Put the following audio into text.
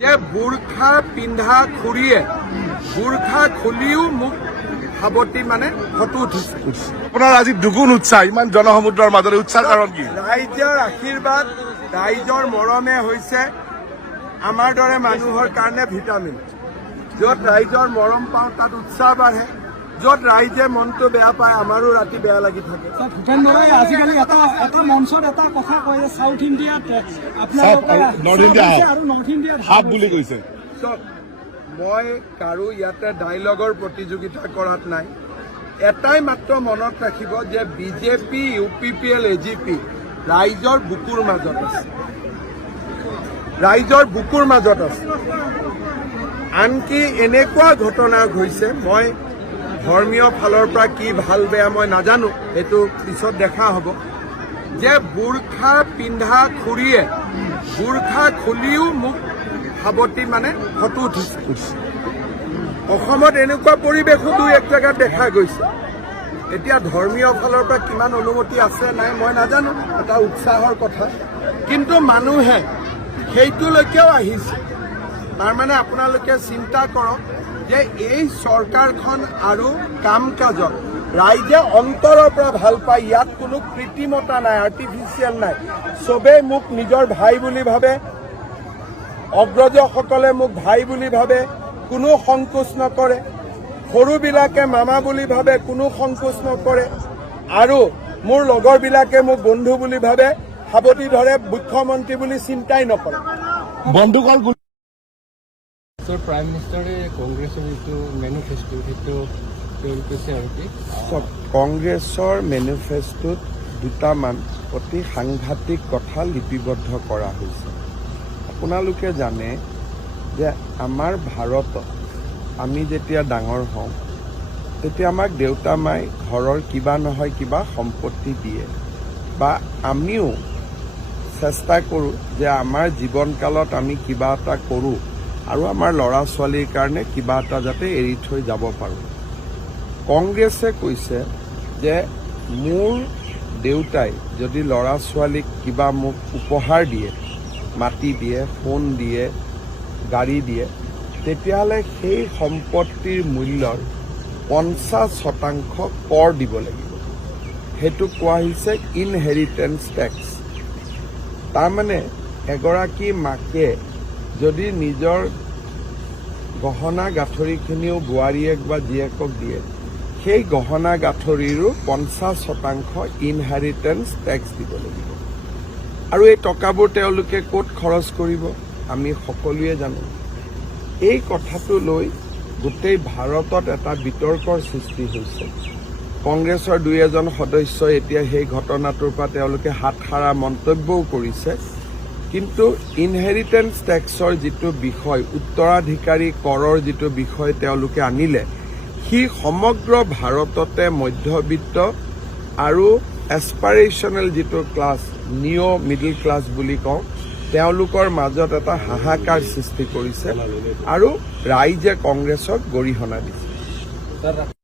যে বুৰ্খা পিন্ধা খুৰীয়ে বুৰ্খা খুলিও মোক সাৱটি মানে ফটো উঠিছে। আপোনাৰ আজি দুগুণ উৎসাহ, ইমান জনসমুদ্ৰৰ মাজতে উৎসাহ কাৰণ কি? ৰাইজৰ আশীৰ্বাদ, ৰাইজৰ মৰমে হৈছে আমাৰ দৰে মানুহৰ কাৰণে ভিটামিন। য'ত ৰাইজৰ মৰম পাওঁ তাত উৎসাহ বাঢ়ে, য'ত ৰাইজে মনটো বেয়া পায় আমাৰো ৰাতি বেয়া লাগি থাকে। ভূপেন বৰাই আজিকালি এটা মঞ্চত এটা কথা কয় যে সাউথ ইণ্ডিয়াত আৰু নৰ্থ ইণ্ডিয়াত হাফ বুলি কৈছে। মই কাৰো ইয়াতে ডাইলগৰ প্ৰতিযোগিতা কৰাত নাই। এটাই মাত্ৰ মনত ৰাখিব যে বিজেপি, UPPL, AGP ৰাইজৰ বুকুৰ মাজত আছে, ৰাইজৰ বুকুৰ মাজত আছে। আনকি এনেকুৱা ঘটনা হৈছে, মই ধৰ্মীয় ফালৰ পৰা কি ভাল বেয়া মই নাজানো, এইটো পিছত দেখা হ'ব, যে বুৰ্খা পিন্ধা খুৰীয়ে বুৰ্খা খুলিও মোক সাৱটি মানে ফটো উঠিছে। অসমত এনেকুৱা পৰিৱেশো দুই এক জেগাত দেখা গৈছে। এতিয়া ধৰ্মীয় ফালৰ পৰা কিমান অনুমতি আছে নাই মই নাজানো, এটা উৎসাহৰ কথা। কিন্তু মানুহে সেইটোলৈকেও আহিছে। তাৰমানে আপোনালোকে চিন্তা কৰক যে এই চৰকাৰখন আৰু কাম কাজত ৰাইজে অন্তৰৰ পৰা ভাল পায়। ইয়াত কোনো কৃত্ৰিমতা নাই, আৰ্টিফিচিয়েল নাই। চবেই মোক নিজৰ ভাই বুলি ভাবে, অগ্ৰজসকলে মোক ভাই বুলি ভাবে, কোনো সংকোচ নকৰে। সৰুবিলাকে মামা বুলি ভাবে, কোনো সংকোচ নকৰে। আৰু মোৰ লগৰবিলাকে মোক বন্ধু বুলি ভাবে, সাৱটি ধৰে, মুখ্যমন্ত্ৰী বুলি চিন্তাই নকৰে। বন্ধুকল প্ৰাইম মিনিষ্টাৰে কংগ্ৰেছৰ যিটো মেনিফেষ্টো সেইটো কৈছে আৰু কি কংগ্ৰেছৰ মেনিফেষ্টোত দুটামান অতি সাংঘাতিক কথা লিপিবদ্ধ কৰা হৈছে। আপোনালোকে জানে যে আমাৰ ভাৰতত আমি যেতিয়া ডাঙৰ হওঁ তেতিয়া আমাক দেউতা মাই ঘৰৰ কিবা নহয় কিবা সম্পত্তি দিয়ে, বা আমিও চেষ্টা কৰোঁ যে আমাৰ জীৱনকালত আমি কিবা এটা কৰোঁ আৰু আমাৰ ল'ৰা ছোৱালীৰ কাৰণে কিবা এটা যাতে এৰি থৈ যাব পাৰোঁ। কংগ্ৰেছে কৈছে যে মোৰ দেউতাই যদি ল'ৰা ছোৱালীক কিবা মোক উপহাৰ দিয়ে, মাটি দিয়ে, সোণ দিয়ে, গাড়ী দিয়ে, তেতিয়াহ'লে সেই সম্পত্তিৰ মূল্যৰ 50% কৰ দিব লাগিব। সেইটো কোৱা হৈছে ইনহেৰিটেন্স টেক্স। তাৰমানে এগৰাকী মাকে যদি নিজৰ গহনা গাঁঠৰিখিনিও বোৱাৰীয়েক বা জীয়েকক দিয়ে, সেই গহনা গাঁঠৰিৰো 50% ইনহেৰিটেন্স টেক্স দিব লাগিব। আৰু এই টকাবোৰ তেওঁলোকে ক'ত খৰচ কৰিব আমি সকলোৱে জানো। এই কথাটো লৈ গোটেই ভাৰতত এটা বিতৰ্কৰ সৃষ্টি হৈছে। কংগ্ৰেছৰ দুই এজন সদস্যই এতিয়া সেই ঘটনাটোৰ পৰা তেওঁলোকে হাতসাৰা মন্তব্যও কৰিছে। কিন্তু ইনহেৰিটেন্স টেক্সৰ যিটো বিষয়, উত্তৰাধিকাৰী কৰৰ যিটো বিষয় তেওঁলোকে আনিলে, সি সমগ্ৰ ভাৰততে মধ্যবিত্ত আৰু এছপাৰেশ্যনেল যিটো ক্লাছ, নিঅ' মিডল ক্লাছ বুলি কওঁ, তেওঁলোকৰ মাজত এটা হাহাকাৰ সৃষ্টি কৰিছে আৰু ৰাইজে কংগ্ৰেছক গৰিহণা দিছে।